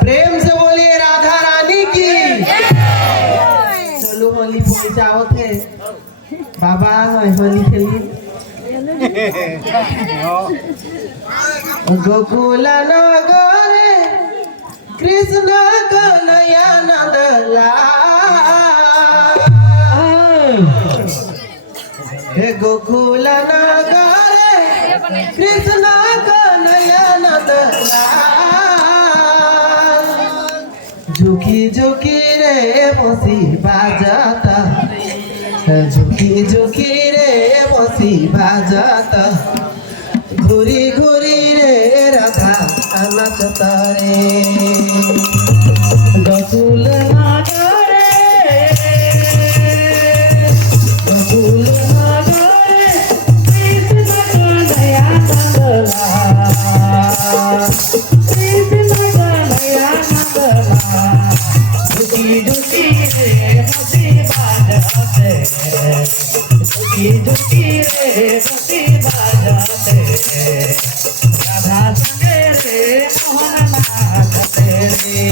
प्रेम से बोलिए राधा रानी की। चलो होली पहुंचाओ थे बाबा होली खेली। गोकुल नगरे कृष्ण कन्हैया नंदलाल। हे गोकुल नगरे कृष्ण कन्हैया नंदलाल। झुकी झुकी रे बंसी बाजाता, झुकी झुकी रे बंसी बाजाता। घुरी घुरी रे राधा नाचता रे। गोकुल नगरे गोकुल नगरे कृष्ण कन्हैया नंदलाल। कृष्ण कन्हैया नंदलाल। झुकी झुकी रे बंसी बाजाते, झुकी झुकी रे बंसी बाजाते। राधा संगे रे मोहन नाचते रे।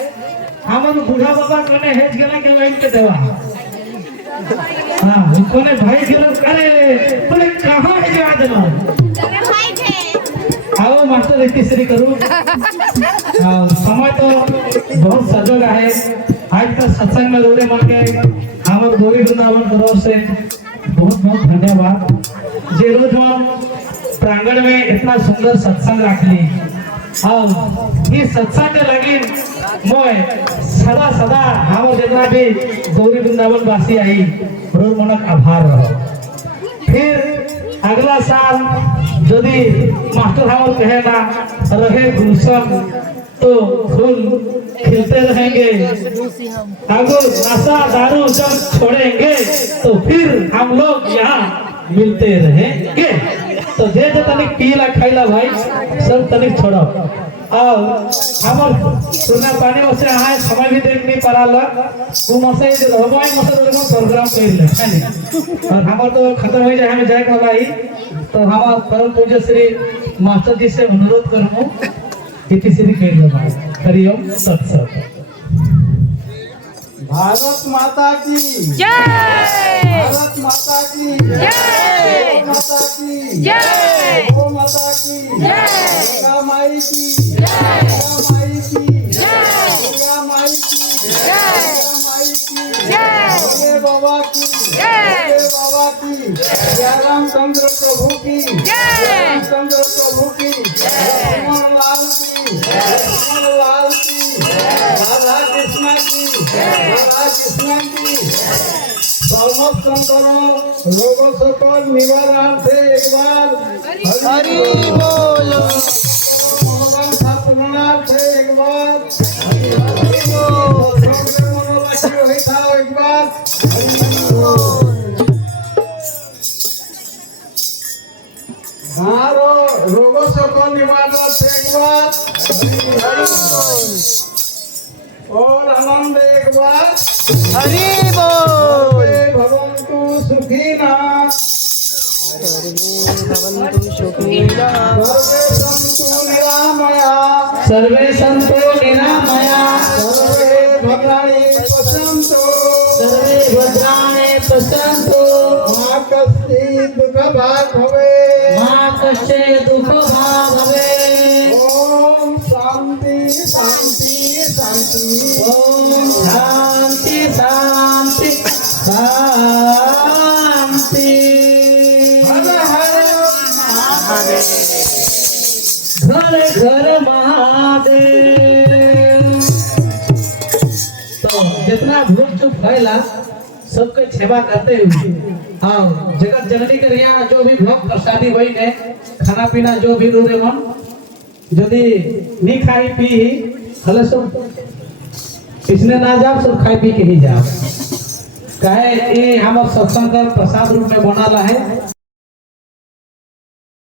बुढ़ा बाबा कने हेज गेला के लाइन के देवा हां कोने भाई गेलो अरे तूने कहां है जा देना अरे भाई थे आओ मास्टर तीसरी करूं हां समय तो बहुत सजग है आज का सत्संग में रोड़े मन के हमर गोरी वृंदावन तरफ से बहुत बहुत धन्यवाद जे रोज प्रांगण में इतना सुंदर सत्संग रखली और ये सत्संग के लगी मैं सदा सदा हम जितना भी गौरी वृंदावन वासी आई रोज मनक आभार रहो फिर अगला साल यदि मास्टर हम कहे ना रहे गुलशन तो फूल खिलते रहेंगे अगर नशा दारू जब छोड़ेंगे तो फिर हम लोग यहाँ मिलते रहेंगे तो जे तनिक पीला खाईला भाई सब तनिक छोड़ो और हमर सुना पानी में से आए समय भी देख नहीं पड़ाला वो मसे जे भगवान मसे लोग प्रोग्राम कर ले है और हमर तो खत्म हो जाए हमें जाए के भाई तो हम परम पूज्य श्री मास्टर जी से अनुरोध करमु इति श्री कह लो भाई हरिओम सत्सत भारत माता की जय भारत माता की जय माता की जय गौ माता की जय दुर्गा माई की दुर्गा माई की दुर्गा माई की दुर्गा माई की भोले बाबा की भोले बाबा की जयराम चंद्र प्रभु की जयराम चंद्र प्रभु की लक्ष्मण लाल की लक्ष्मण लाल की राधा कृष्णा की राधा कृष्णा की समस्त संतों रोगों से पर निवारण से एक बार हरि बोल भगवान स्थापना से एक बार हरि बोल मनोलक्ष्मी हुई था एक बार हरि बोल रोगों से पर निवारण से एक बार हरि बोल बोलवा हरि बोल सर्वे भवन्तु सुखिनः सर्वे सन्तु निरामयाः सर्वे संतो निरामया सर्वे भद्राणि पश्यन्तु सर्वे भद्राणि पश्यन्तु मा कश्चित् दुःखभाग् भवेत् मा कश्चित् दुःखभाग् भवेत्। ॐ शान्ति शान्ति शान्ति ओम शांति शांति शांति। हर हर घर घर महादेव। तो जितना भूल चुप फैला सबके सेवा करते हुए हाँ जगत जननी के यहाँ जो भी भोग प्रसादी वही ने खाना पीना जो भी रूरे मन यदि नहीं खाई पी हले सब इसने ना जाओ सब खाई पी के ही जाओ काहे ये हमारे सत्संग प्रसाद रूप में बना रहा है।